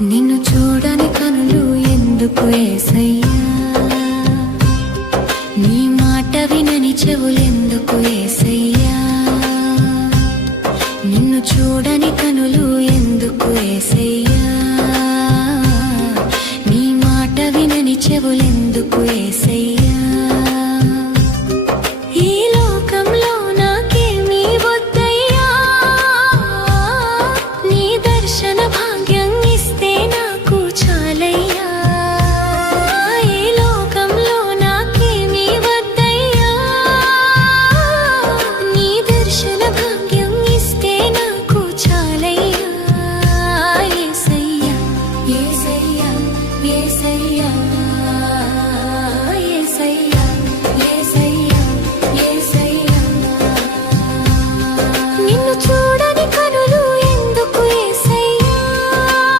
నిన్ను చూడని కనులు ఎందుకు యేసయ్యా, నీ మాట వినని చెవులెందుకు యేసయ్యా, నిన్ను చూడని కనులు ఎందుకు యేసయ్యా, నీ మాట వినని చెవులెందుకు యేసయ్యా.